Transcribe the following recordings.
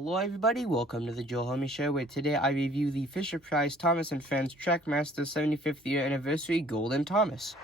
Hello everybody, welcome to the Joel Homie Show, where today I review the Fisher-Price Thomas & Friends Trackmaster 75th Year Anniversary Golden Thomas.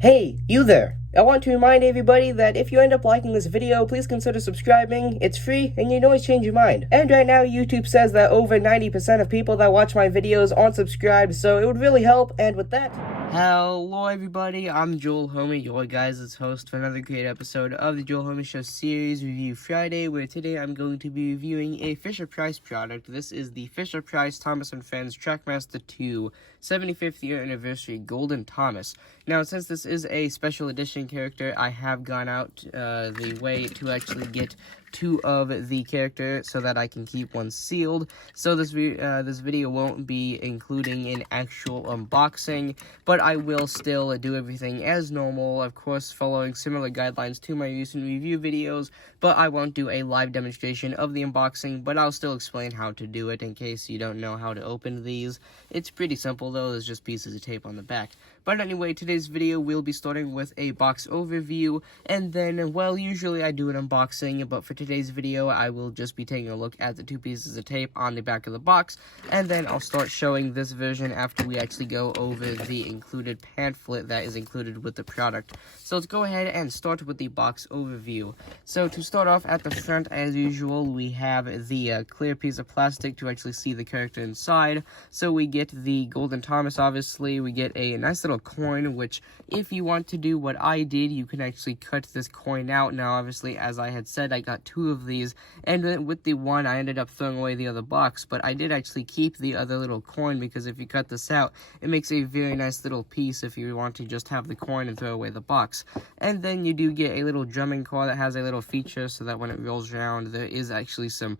Hey, you there! I want to remind everybody that if you end up liking this video, please consider subscribing. It's free, and you can always change your mind. And right now, YouTube says that over 90% of people that watch my videos aren't subscribed, so it would really help, and with that... Hello everybody, I'm Joel Homie, your guys' host for another great episode of the Joel Homie Show Series Review Friday, where today I'm going to be reviewing a Fisher-Price product. This is the Fisher-Price Thomas & Friends Trackmaster 2 75th Year Anniversary Golden Thomas. Now, since this is a special edition character, I have gone out the way to actually get two of the character so that I can keep one sealed. So this video won't be including an actual unboxing, but I will still do everything as normal, of course following similar guidelines to my recent review videos, but I won't do a live demonstration of the unboxing, but I'll still explain how to do it in case you don't know how to open these. It's pretty simple though, there's just pieces of tape on the back. But anyway, today's video we'll be starting with a box overview, and then, well, usually I do an unboxing, but for today's video I will just be taking a look at the two pieces of tape on the back of the box, and then I'll start showing this version after we actually go over the included pamphlet that is included with the product. So let's go ahead and start with the box overview. So to start off at the front, as usual, we have the clear piece of plastic to actually see the character inside. So we get the Golden Thomas, obviously, we get a nice little coin, which if you want to do what I did, you can actually cut this coin out. Now obviously, as I had said, I got two of these, and then with the one I ended up throwing away the other box, but I did actually keep the other little coin because if you cut this out, it makes a very nice little piece if you want to just have the coin and throw away the box. And then you do get a little drumming car that has a little feature so that when it rolls around, there is actually some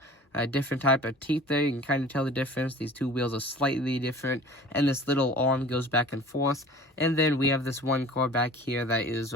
different type of teeth there. You can kind of tell the difference. These two wheels are slightly different, and this little arm goes back and forth. And then we have this one car back here that is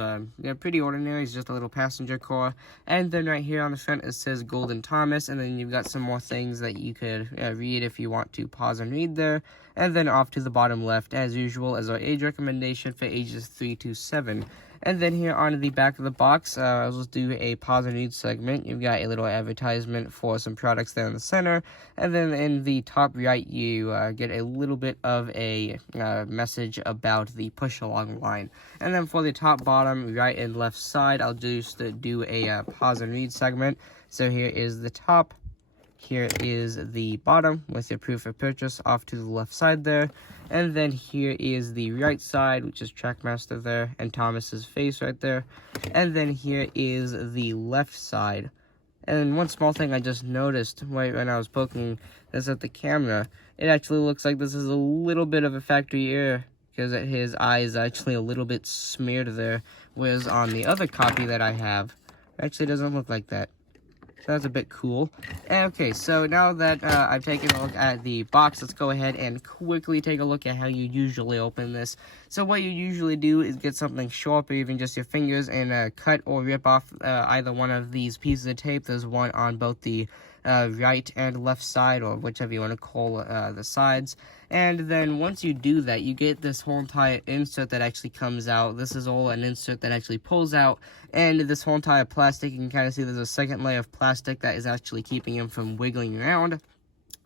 pretty ordinary. It's just a little passenger car. And then right here on the front it says Golden Thomas, and then you've got some more things that you could read if you want to pause and read there. And then off to the bottom left, as usual, is our age recommendation for ages 3 to 7. And then here on the back of the box, I'll just do a pause and read segment. You've got a little advertisement for some products there in the center. And then in the top right, you get a little bit of a message about the push-along line. And then for the top, bottom, right, and left side, I'll just do a pause and read segment. So here is the top. Here is the bottom with your proof of purchase off to the left side there. And then here is the right side, which is Trackmaster there, and Thomas's face right there. And then here is the left side. And one small thing I just noticed right when I was poking this at the camera, it actually looks like this is a little bit of a factory error, because his eye is actually a little bit smeared there, whereas on the other copy that I have, it actually doesn't look like that. So that's a bit cool. Okay, so now that I've taken a look at the box, let's go ahead and quickly take a look at how you usually open this. So what you usually do is get something sharp or even just your fingers and cut or rip off either one of these pieces of tape. There's one on both the right and left side, or whichever you want to call the sides. And then once you do that, you get this whole entire insert that actually comes out. This is all an insert that actually pulls out, and this whole entire plastic, you can kind of see there's a second layer of plastic that is actually keeping him from wiggling around.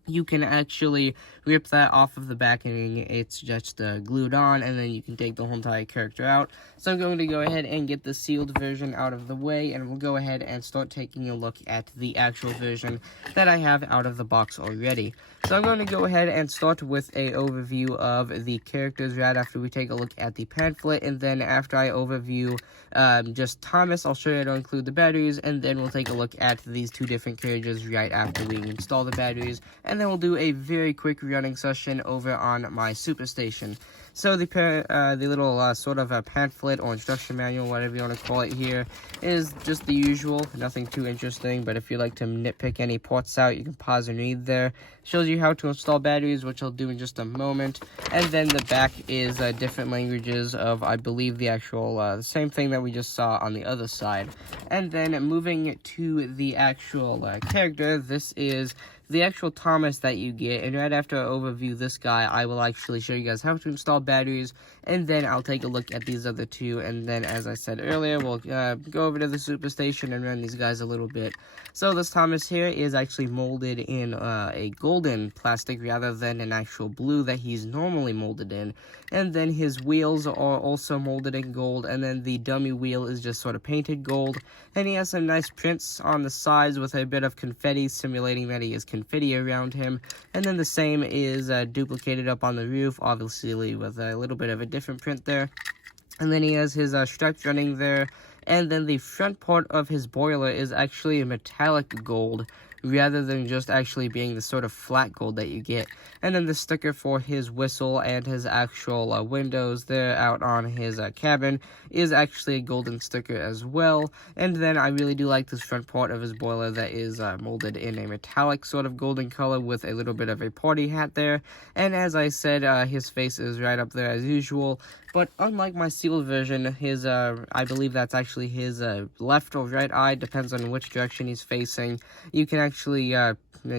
You can actually rip that off of the back and it's just glued on, and then you can take the whole entire character out. So I'm going to go ahead and get the sealed version out of the way, and we'll go ahead and start taking a look at the actual version that I have out of the box already. So I'm going to go ahead and start with a overview of the characters right after we take a look at the pamphlet, and then after I overview just Thomas, I'll show you how to include the batteries, and then we'll take a look at these two different carriages right after we install the batteries, and and then we'll do a very quick running session over on my Superstation. So the little sort of a pamphlet or instruction manual, whatever you want to call it here, is just the usual, nothing too interesting, but if you like to nitpick any ports out, you can pause and read there. Shows you how to install batteries, which I'll do in just a moment, and then the back is different languages of, I believe, the actual, the same thing that we just saw on the other side. And then moving to the actual character, this is the actual Thomas that you get, and right after I overview this guy, I will actually show you guys how to install batteries, and then I'll take a look at these other two, and then, as I said earlier, we'll go over to the Superstation and run these guys a little bit. So this Thomas here is actually molded in a golden plastic rather than an actual blue that he's normally molded in, and then his wheels are also molded in gold, and then the dummy wheel is just sort of painted gold, and he has some nice prints on the sides with a bit of confetti simulating that he is confetti around him, and then the same is duplicated up on the roof, obviously with a little bit of a different print there. And then he has his struts running there, and then the front part of his boiler is actually a metallic gold rather than just actually being the sort of flat gold that you get. And then the sticker for his whistle and his actual windows there out on his cabin is actually a golden sticker as well. And then I really do like this front part of his boiler that is molded in a metallic sort of golden color with a little bit of a party hat there. And as I said, his face is right up there as usual. But unlike my sealed version, his, I believe that's actually his left or right eye, depends on which direction he's facing. You can actually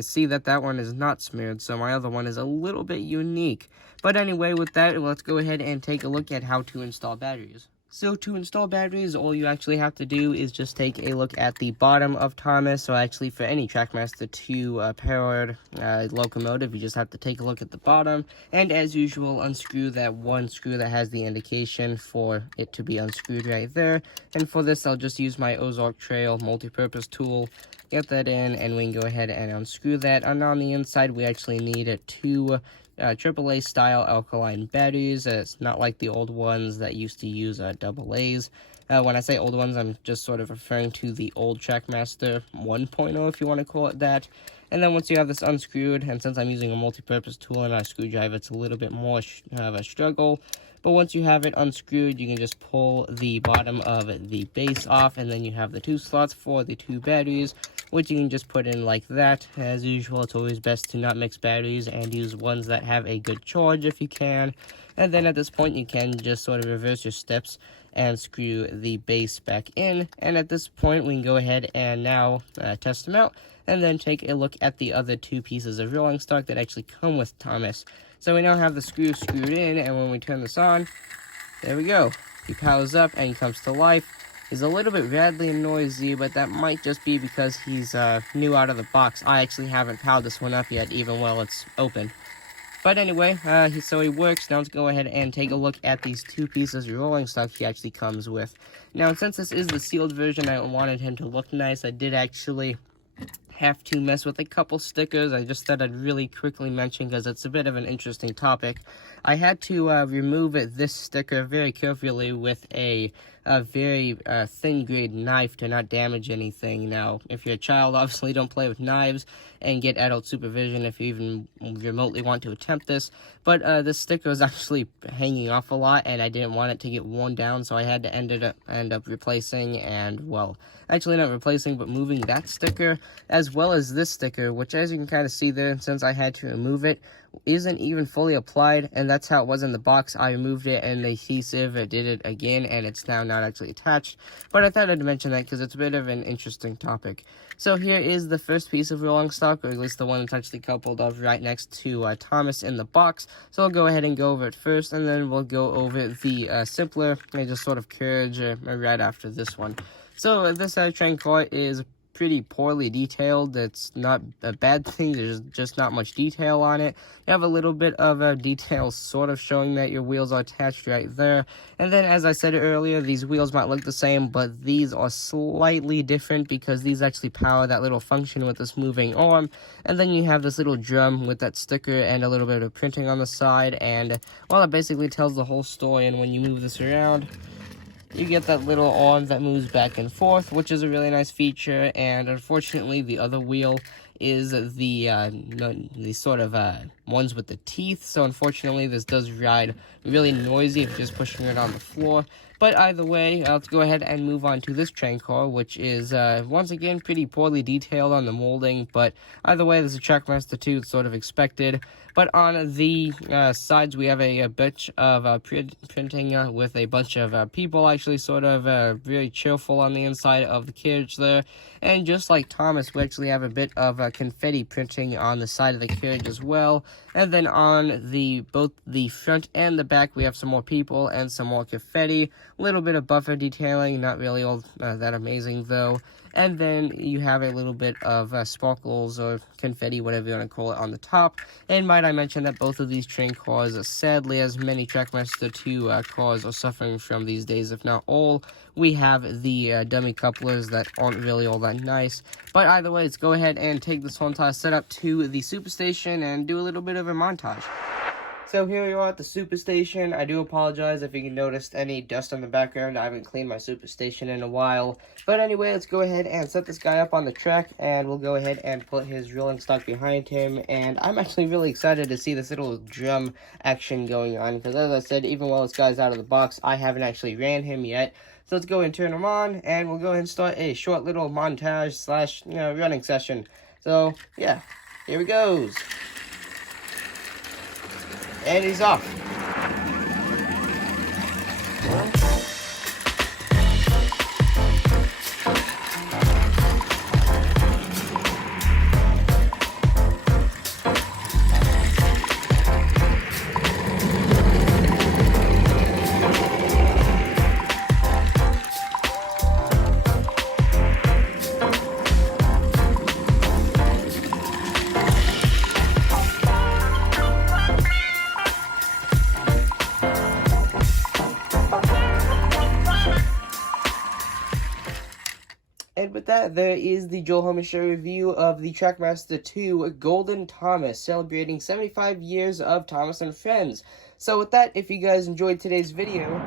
see that one is not smeared, so my other one is a little bit unique. But anyway, with that, let's go ahead and take a look at how to install batteries. So to install batteries, all you actually have to do is just take a look at the bottom of Thomas. So actually for any Trackmaster 2 powered locomotive, you just have to take a look at the bottom. And as usual, unscrew that one screw that has the indication for it to be unscrewed right there. And for this, I'll just use my Ozark Trail multi-purpose tool. Get that in, and we can go ahead and unscrew that. And on the inside, we actually need two AAA style alkaline batteries. It's not like the old ones that used to use AA's. When I say old ones, I'm just sort of referring to the old Trackmaster 1.0, if you want to call it that. And then once you have this unscrewed, and since I'm using a multi-purpose tool and not a screwdriver, it's a little bit more of a struggle. But once you have it unscrewed, you can just pull the bottom of the base off, and then you have the two slots for the two batteries, which you can just put in like that. As usual, it's always best to not mix batteries and use ones that have a good charge if you can. And then at this point, you can just sort of reverse your steps and screw the base back in. And at this point, we can go ahead and now test them out, and then take a look at the other two pieces of rolling stock that actually come with Thomas. So we now have the screw screwed in, and when we turn this on, there we go. He powers up and he comes to life. He's a little bit rattly and noisy, but that might just be because he's new out of the box. I actually haven't powered this one up yet, even while it's open. But anyway, so he works. Now let's go ahead and take a look at these two pieces of rolling stock he actually comes with. Now, since this is the sealed version, I wanted him to look nice. I did actually have to mess with a couple stickers. I just thought I'd really quickly mention because it's a bit of an interesting topic. I had to remove this sticker very carefully with a very thin grade knife to not damage anything. Now, if you're a child, obviously don't play with knives and get adult supervision if you even remotely want to attempt this. But this sticker was actually hanging off a lot, and I didn't want it to get worn down, so I had to end up replacing and, well, actually not replacing, but moving that sticker, as well as this sticker, which, as you can kind of see there, since I had to remove it, isn't even fully applied, and that's how it was in the box. I removed it, and the adhesive did it again, and it's now not actually attached. But I thought I'd mention that because it's a bit of an interesting topic. So here is the first piece of rolling stock, or at least the one that's actually coupled up right next to Thomas in the box. So I'll go ahead and go over it first, and then we'll go over the simpler, just sort of carriage right after this one. So this train car is pretty poorly detailed. It's not a bad thing, there's just not much detail on it. You have a little bit of a detail sort of showing that your wheels are attached right there. And then, as I said earlier, these wheels might look the same, but these are slightly different because these actually power that little function with this moving arm. And then you have this little drum with that sticker and a little bit of printing on the side, and well, it basically tells the whole story. And when you move this around, you get that little arm that moves back and forth, which is a really nice feature. And unfortunately, the other wheel is the sort of ones with the teeth. So unfortunately, this does ride really noisy if you're just pushing it on the floor. But either way, let's go ahead and move on to this train car, which is, once again, pretty poorly detailed on the molding. But either way, there's a Trackmaster 2, it's sort of expected. But on the sides, we have a bunch of printing with a bunch of people, actually sort of very cheerful on the inside of the carriage there. And just like Thomas, we actually have a bit of confetti printing on the side of the carriage as well. And then on both the front and the back, we have some more people and some more confetti. A little bit of buffer detailing, not really all that amazing though. And then you have a little bit of sparkles or confetti, whatever you want to call it, on the top. And might I mention that both of these train cars, sadly, as many Trackmaster 2 cars are suffering from these days, if not all, we have the dummy couplers that aren't really all that nice. But either way, let's go ahead and take this whole entire setup to the Superstation and do a little bit of a montage. So here we are at the Superstation. I do apologize if you can notice any dust on the background. I haven't cleaned my Superstation in a while. But anyway, let's go ahead and set this guy up on the track, and we'll go ahead and put his rolling stock behind him. And I'm actually really excited to see this little drum action going on, because as I said, even while this guy's out of the box, I haven't actually ran him yet. So let's go and turn him on, and we'll go ahead and start a short little montage slash, running session. So, yeah, here he goes. And he's off. And with that, there is the Joel Homer Show review of the Trackmaster 2 Golden Thomas, celebrating 75 years of Thomas and Friends. So with that, if you guys enjoyed today's video,